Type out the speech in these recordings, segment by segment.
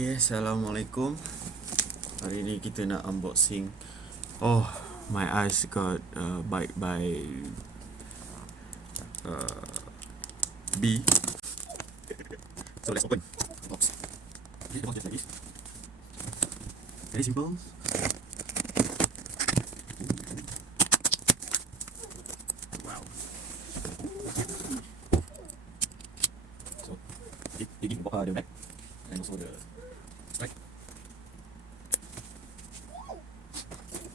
Okay, Assalamualaikum. Hari ni kita nak unboxing. Oh, my eyes got bite by bee. So let's open the box. Okay, the box just like this. Very simple. Wow. So, they give the back and also the strike.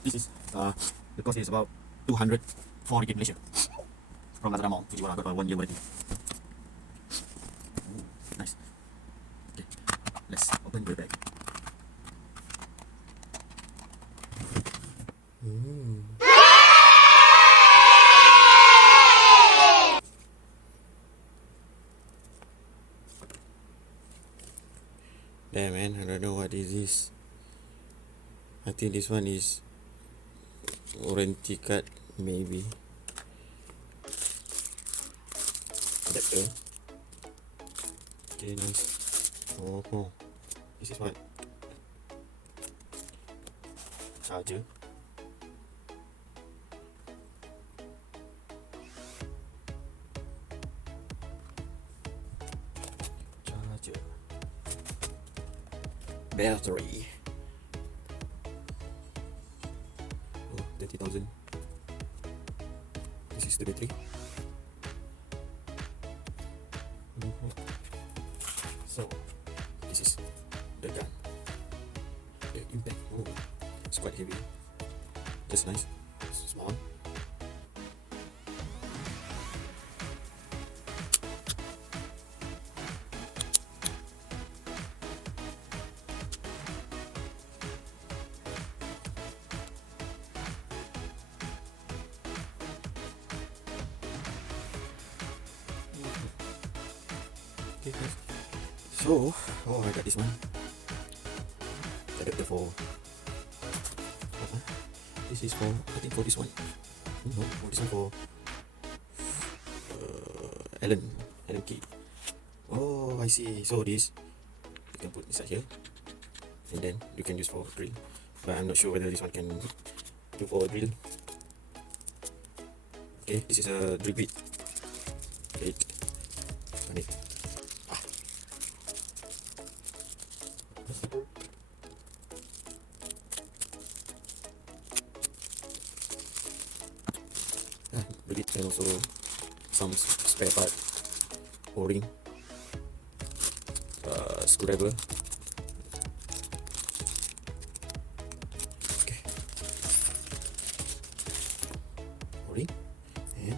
This is the cost is about 204 ringgit Malaysia from Lazadamall. FUJIWARA got 1 year warranty. Nice. Okay, let's open the bag. Damn man, I don't know what is this. I think this one is warranty card, maybe. Adapter. Okay, nice. Oh, this is what? Charger. Battery. Oh, 30,000. This is the battery. So, this is the gun. The impact. Oh, it's quite heavy. Just nice. It's small. Okay, guys. So, I got this one. Adapter for. This is for, I think for this one. No, for this one for Allen key. Oh, I see. So this you can put inside here, and then you can use for drill. But I'm not sure whether this one can do for drill. Okay, this is a drill bit. Okay, connect. Drill bit and also some spare part, O-ring, screwdriver. Okay, O-ring, and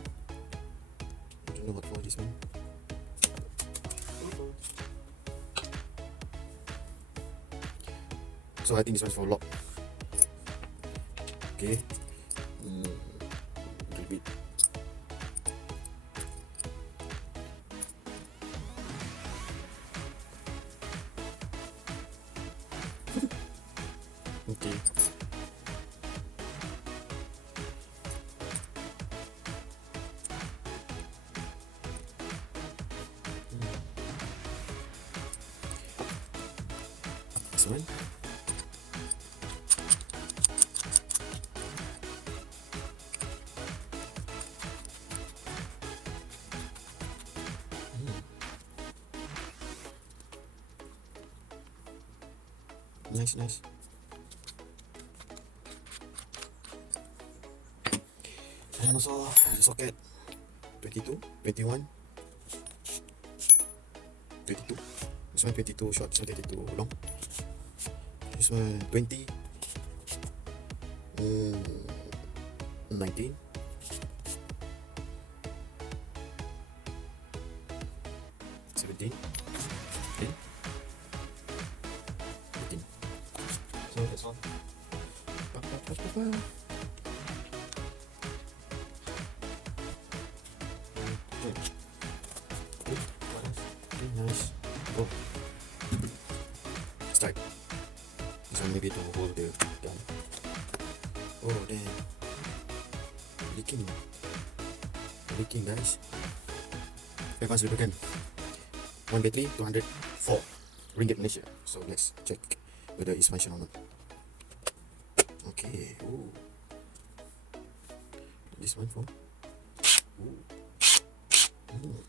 I don't know what for this one. So I think this one's for lock. Okay, drill bit. Okay. This one. Nice. And also the socket 22, 21, 22. This one 22 short, this one 22 long. This one 20, 19, 17, 10, 18. So that's all. Okay, nice. Oh, strike. This one maybe to hold the gun. Oh damn, leaking guys. Advanced lubricant. One battery 204 ringgit Malaysia. So let's check whether it's functional or not. Okay. Ooh. This one for. Ooh. Ooh.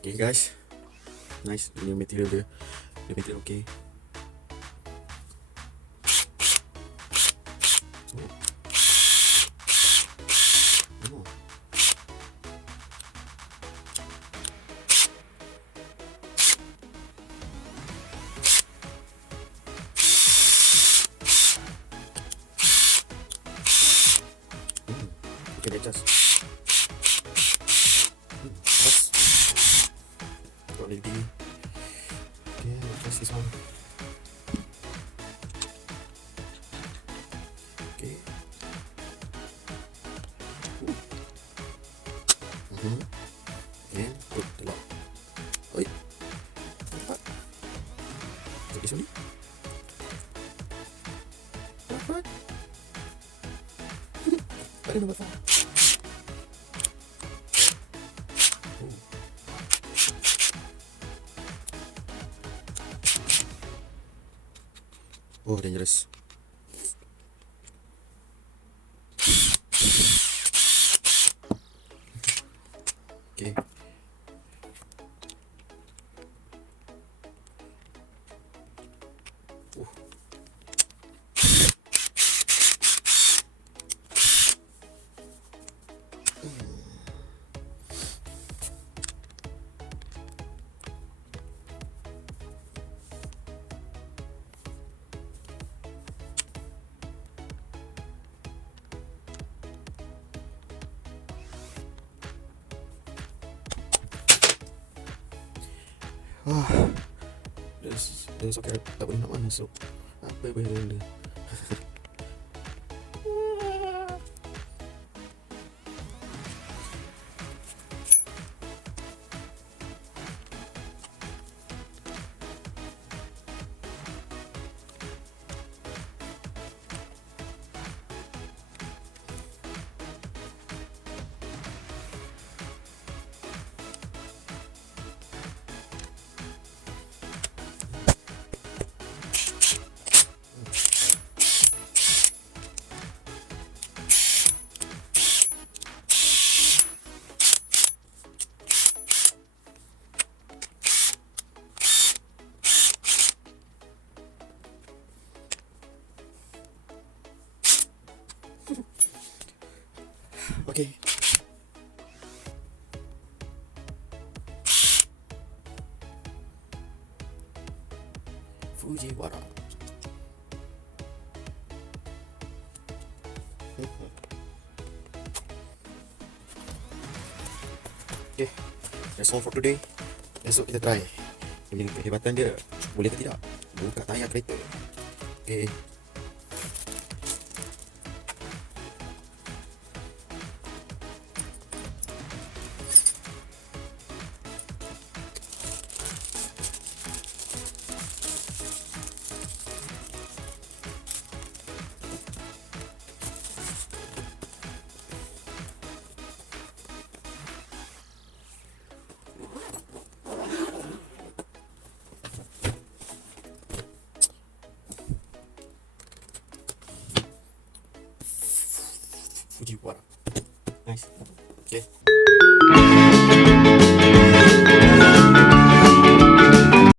Okay guys, nice. New material dia. The material okay. Oh. You can adjust. Plus. Got LED. Okay, adjust this one. Okay. And put the lock. Wait. What? Is it this only? What? I don't know what that. Oh, dangerous. Okay. Dia soket tak boleh nak masuk. Apa benda? Okay. Fujiwara. Okay, that's all for today. Besok kita try ini kehebatan dia boleh ke tidak buka tayar kereta. Okay. FUJIWARA. Nice. Okay.